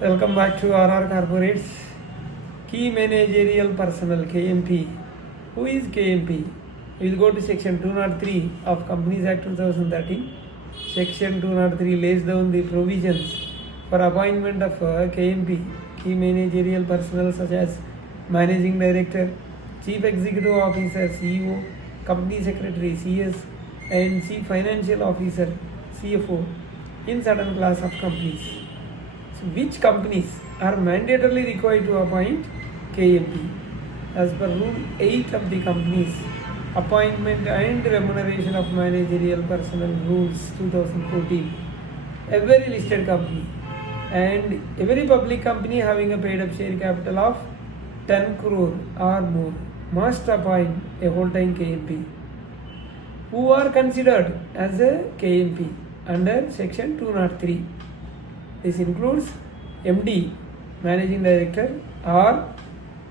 Welcome back to RR Corporates. Key Managerial Personnel KMP. Who is KMP? We will go to section 203 of Companies Act 2013. Section 203 lays down the provisions for appointment of KMP, Key Managerial Personnel, such as Managing Director, Chief Executive Officer CEO, Company Secretary CS, and Chief Financial Officer CFO in certain class of companies. So which companies are mandatorily required to appoint KMP? As per Rule 8 of the Companies Appointment and Remuneration of Managerial Personnel Rules 2014, every listed company and every public company having a paid up share capital of 10 crore or more must appoint a whole-time KMP who are considered as a KMP under section 203. This includes MD, Managing Director, or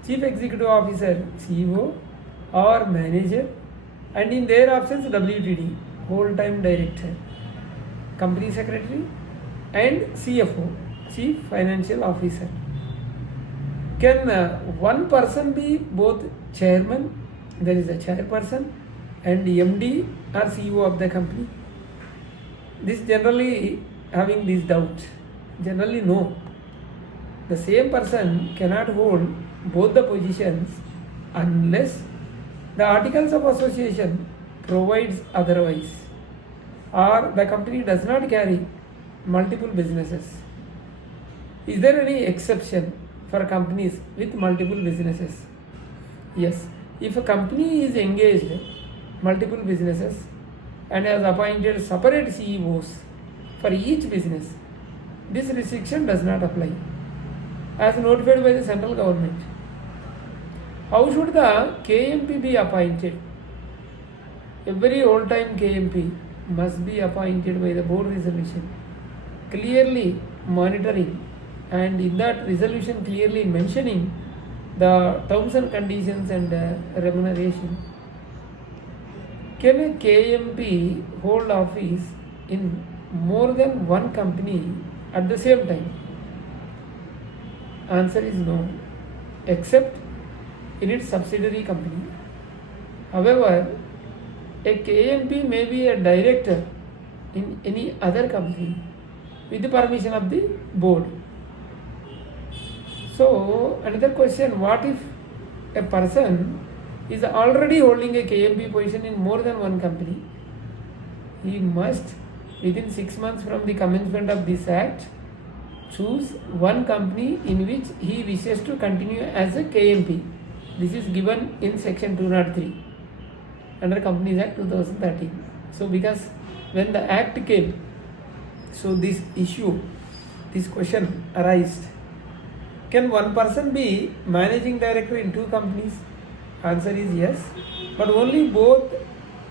Chief Executive Officer, CEO, or Manager, and in their absence WTD, Whole-Time Director, Company Secretary, and CFO, Chief Financial Officer. Can one person be both chairman, there is a chairperson, and MD or CEO of the company? This generally having this doubt. Generally no. The same person cannot hold both the positions unless the Articles of Association provides otherwise, or the company does not carry multiple businesses. Is there any exception for companies with multiple businesses? Yes. If a company is engaged multiple businesses and has appointed separate CEOs for each business, this restriction does not apply as notified by the central government. How should the KMP be appointed? Every whole-time KMP must be appointed by the board resolution, clearly monitoring, and in that resolution clearly mentioning the terms and conditions and remuneration. Can a KMP hold office in more than one company at the same time? Answer is no, except in its subsidiary company. However, a KMP may be a director in any other company with the permission of the board. So, another question, what if a person is already holding a KMP position in more than one company? He must, within 6 months from the commencement of this act, choose one company in which he wishes to continue as a KMP. This is given in section 203 under Companies Act 2013. So because when the act came, so this issue, this question arose. Can one person be managing director in two companies? Answer is yes, but only both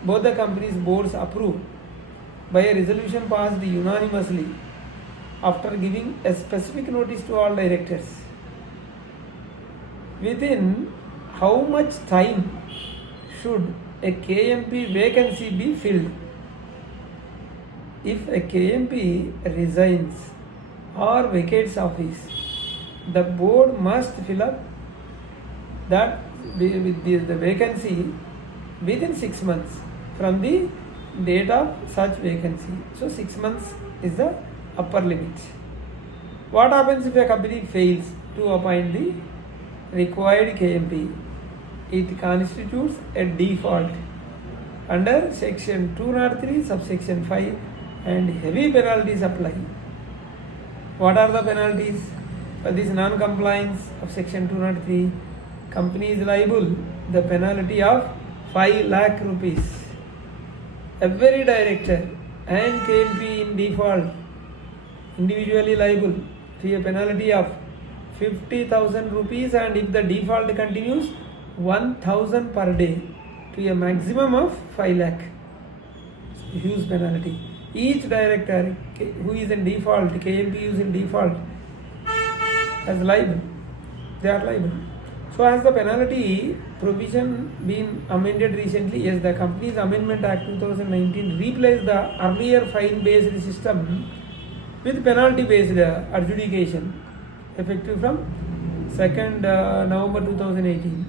the companies' boards approve by a resolution passed unanimously after giving a specific notice to all directors. Within how much time should a KMP vacancy be filled? If a KMP resigns or vacates office, the board must fill up that with the vacancy within 6 months from the date of such vacancy. So 6 months is the upper limit. What happens if a company fails to appoint the required KMP? It constitutes a default under section 203 subsection 5 and heavy penalties apply. What are the penalties? For this non-compliance of section 203, company is liable the penalty of 5 lakh rupees. Every director and KMP in default individually liable to a penalty of 50,000 rupees, and if the default continues, 1,000 per day to a maximum of 5 lakh. Huge penalty. Each director who is in default, KMP who is in default, as liable. They are liable. So has the penalty provision been amended recently? Yes, the Companies Amendment Act 2019 replaced the earlier fine-based system with penalty-based adjudication effective from 2nd November 2018.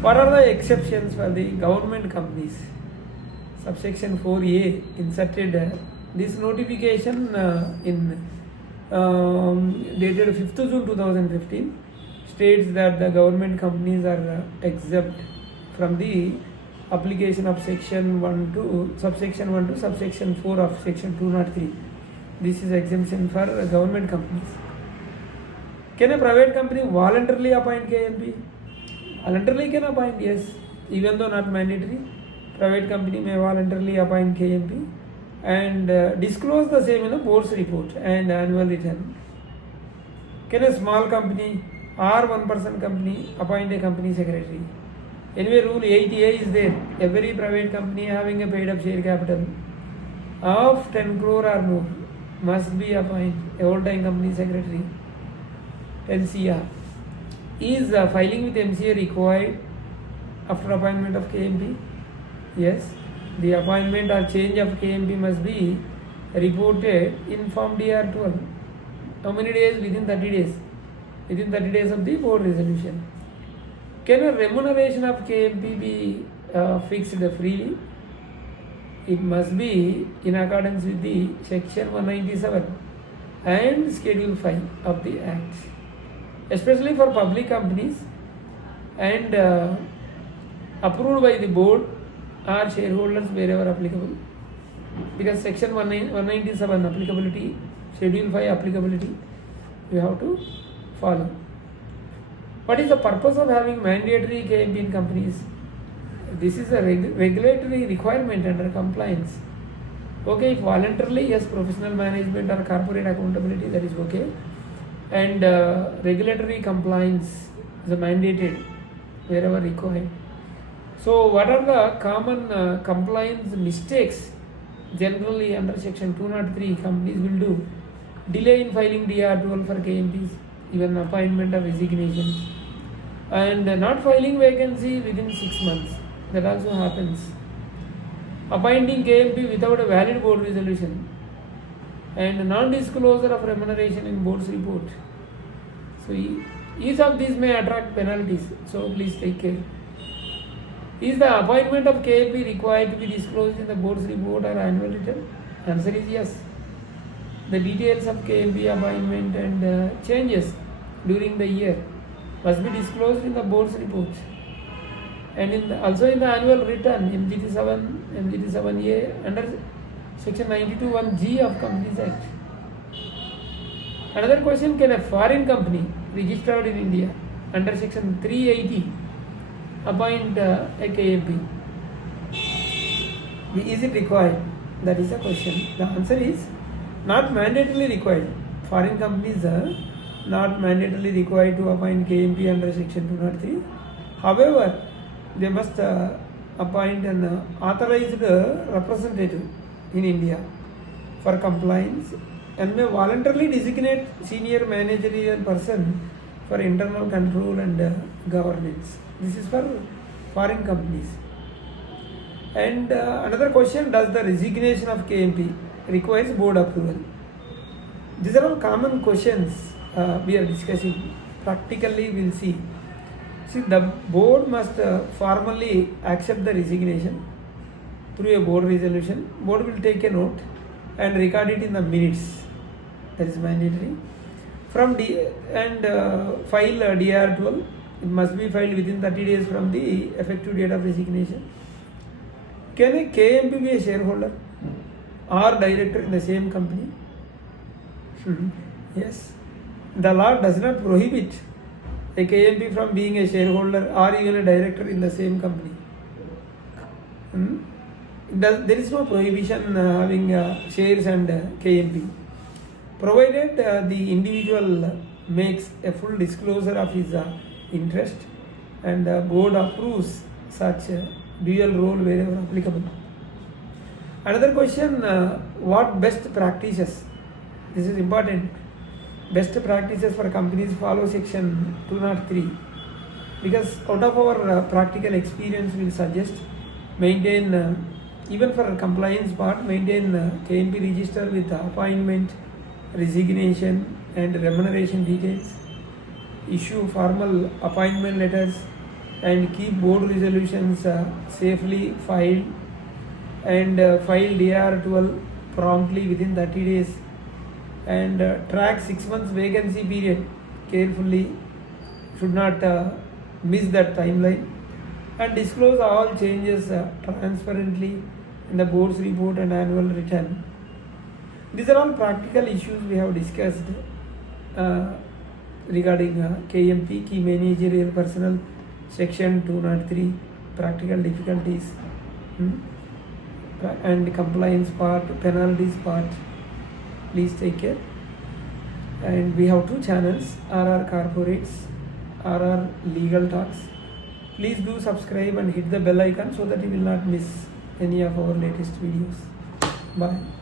What are the exceptions for the government companies? Subsection 4A inserted this notification dated 5th June 2015 states that the government companies are exempt from the application of subsection 1 to subsection 4 of section 203. This is exemption for government companies. Can a private company voluntarily appoint KMP? Voluntarily can appoint, yes, even though not mandatory. Private company may voluntarily appoint KMP and disclose the same in a board's report and annual return. Can a small company or one-person company appoint a company secretary? Anyway, rule 8A is there. Every private company having a paid-up share capital of 10 crore or more must be appoint a whole-time company secretary. 10 CR. Is filing with MCA required after appointment of KMP? Yes. The appointment or change of KMP must be reported in Form DR12. How many days? Within 30 days. Within 30 days of the board resolution. Can a remuneration of KMP be fixed freely? It must be in accordance with the section 197 and schedule 5 of the Act. Especially for public companies and approved by the board or shareholders wherever applicable, because section 197 applicability, schedule 5 applicability, you have to follow. What is the purpose of having mandatory KMP in companies? This is a regulatory requirement under compliance. Okay, if voluntarily, yes, professional management or corporate accountability, that is okay. And regulatory compliance is mandated wherever required. So what are the common compliance mistakes generally under section 203 companies will do? Delay in filing DR12 for KMPs, even appointment or resignation, and not filing vacancy within 6 months. That also happens. Appointing KMP without a valid board resolution, and non-disclosure of remuneration in board's report. So each of these may attract penalties, so please take care. Is the appointment of KMP required to be disclosed in the board's report or annual return? Answer is yes. The details of KMP appointment and changes during the year must be disclosed in the board's report and also in the annual return MGT 7A under section 92(1)(g) of Companies Act. Another question: can a foreign company registered in India under section 380 appoint a KMP? Is it required? That is the question. The answer is not mandatorily required. Foreign companies are not mandatorily required to appoint KMP under section 203. However, they must appoint an authorized representative in India for compliance and may voluntarily designate senior managerial person for internal control and governance. This is for foreign companies. And another question: does the resignation of KMP requires board approval? These are all common questions we are discussing. Practically, we'll see. See, the board must formally accept the resignation through a board resolution. Board will take a note and record it in the minutes. That is mandatory. File DR12. It must be filed within 30 days from the effective date of resignation. Can a KMP be a shareholder or director in the same company? Yes. The law does not prohibit a KMP from being a shareholder or even a director in the same company. There is no prohibition having shares and KMP, provided the individual makes a full disclosure of his interest and board approves such dual role wherever applicable. Another question: what best practices? This is important. Best practices for companies follow section 203, because out of our practical experience we will suggest maintain even for compliance part, maintain KMP register with appointment resignation and remuneration details, issue formal appointment letters, and keep board resolutions safely filed, and file DR12 promptly within 30 days, and track 6 months vacancy period carefully, should not miss that timeline, and disclose all changes transparently in the board's report and annual return. These are all practical issues we have discussed regarding KMP, Key Managerial Personnel, Section 203, practical difficulties, and compliance part, penalties part. Please take care. And we have 2 channels, RR Corporates, RR Legal Talks. Please do subscribe and hit the bell icon so that you will not miss any of our latest videos. Bye.